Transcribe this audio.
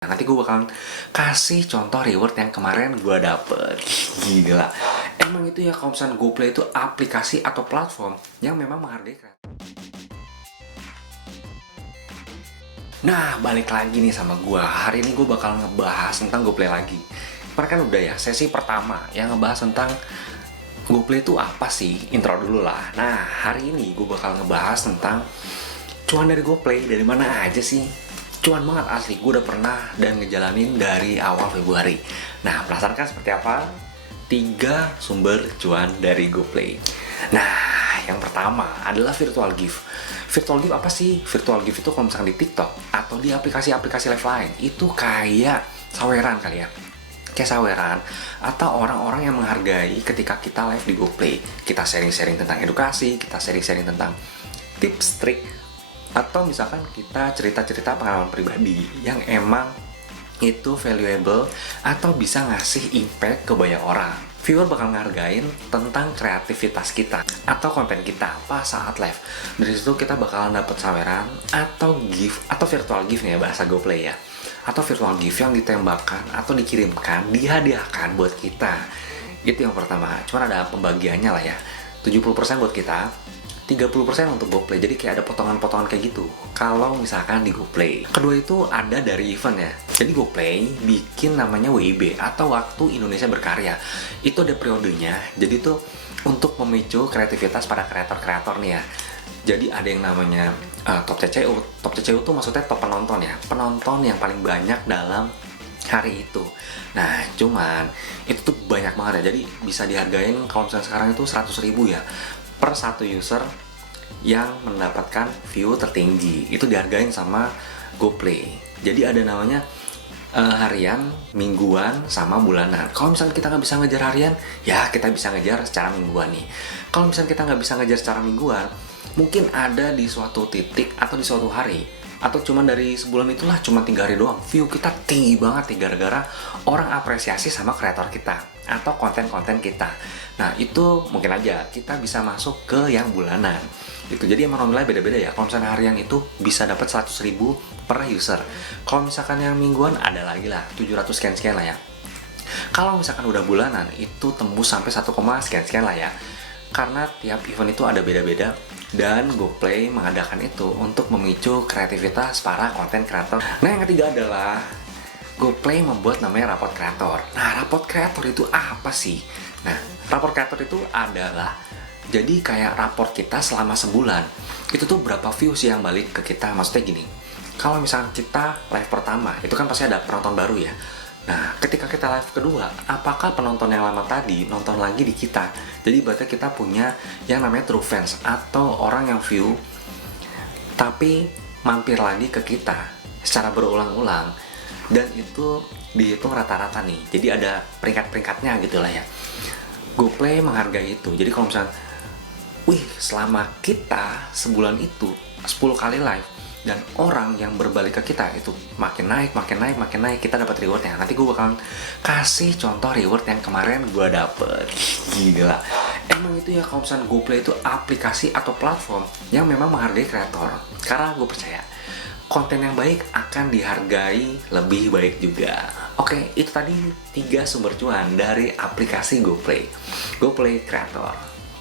Nanti gue bakalan kasih contoh reward yang kemarin gue dapet. Gila. Emang itu ya kalau misalnya GoPlay itu aplikasi atau platform yang memang menghargai kreator. Nah, balik lagi nih sama gue. Hari ini gue bakal ngebahas tentang GoPlay lagi. Kemarin kan udah ya, sesi pertama yang ngebahas tentang GoPlay itu apa sih? Intro dulu lah. Nah, hari ini gue bakal ngebahas tentang cuan dari GoPlay. Dari mana aja sih? Cuan banget asli, gue udah pernah dan ngejalanin dari awal Februari. Nah, penasaran kan seperti apa? 3 sumber cuan dari GoPlay. Nah, yang pertama adalah virtual gift. Virtual gift apa sih? Virtual gift itu kalau misalkan di TikTok atau di aplikasi-aplikasi live lain, itu kayak saweran kali ya. Kayak saweran atau orang-orang yang menghargai ketika kita live di GoPlay. Kita sharing-sharing tentang edukasi, kita sharing-sharing tentang tips, trik, atau misalkan kita cerita-cerita pengalaman pribadi yang emang itu valuable atau bisa ngasih impact ke banyak orang. Viewer bakal ngargain tentang kreativitas kita atau konten kita pas saat live. Dari situ kita bakalan dapet saweran atau gift atau virtual gift nih ya bahasa GoPlay ya. Atau virtual gift yang ditembakkan atau dikirimkan, dihadiahkan buat kita. Itu yang pertama. Cuman ada pembagiannya lah ya. 70% buat kita, 30% untuk GoPlay, jadi kayak ada potongan-potongan kayak gitu kalau misalkan di GoPlay. Kedua itu ada dari event ya. Jadi GoPlay bikin namanya WIB atau Waktu Indonesia Berkarya. Itu ada periodenya, jadi tuh untuk memicu kreativitas pada kreator-kreator nih ya. Jadi ada yang namanya Top CCU. Top CCU tuh maksudnya top penonton ya, penonton yang paling banyak dalam hari itu. Nah, cuman itu tuh banyak banget ya, jadi bisa dihargain kalau misalnya sekarang itu 100.000 ya per satu user yang mendapatkan view tertinggi. Itu dihargain sama GoPlay. Jadi ada namanya harian, mingguan, sama bulanan. Kalau misalnya kita nggak bisa ngejar harian, ya kita bisa ngejar secara mingguan nih. Kalau misalnya kita nggak bisa ngejar secara mingguan, mungkin ada di suatu titik atau di suatu hari, atau cuman dari sebulan itulah cuma 3 hari doang, view kita tinggi banget nih gara-gara orang apresiasi sama kreator kita atau konten-konten kita. Nah, itu mungkin aja kita bisa masuk ke yang bulanan. Itu jadi emang nilai beda-beda ya. Kalau misalnya harian itu bisa dapat 100.000 per user. Kalau misalkan yang mingguan ada lagi lah 700 sekian-sekian lah ya. Kalau misalkan udah bulanan itu tembus sampai 1, sekian-sekian lah ya. Karena tiap event itu ada beda-beda dan GoPlay mengadakan itu untuk memicu kreativitas para konten kreator. Nah, yang ketiga adalah GoPlay membuat namanya raport kreator. Nah, raport kreator itu apa sih? Nah, raport kreator itu adalah jadi kayak raport kita selama sebulan. Itu tuh berapa views yang balik ke kita. Maksudnya gini, kalau misalnya kita live pertama, itu kan pasti ada penonton baru ya. Nah, ketika kita live kedua, apakah penonton yang lama tadi nonton lagi di kita? Jadi berarti kita punya yang namanya true fans atau orang yang view tapi mampir lagi ke kita secara berulang-ulang, dan itu dihitung rata-rata nih. Jadi ada peringkat-peringkatnya gitu lah ya. GoPlay menghargai itu. Jadi kalau misalnya selama kita sebulan itu 10 kali live dan orang yang berbalik ke kita itu makin naik, kita dapat rewardnya. Nanti gue bakalan kasih contoh reward yang kemarin gue dapet. Gila. Emang itu ya kalau misalnya GoPlay itu aplikasi atau platform yang memang menghargai kreator. Karena gue percaya konten yang baik akan dihargai lebih baik juga. Oke, itu tadi 3 sumber cuan dari aplikasi GoPlay. GoPlay Creator.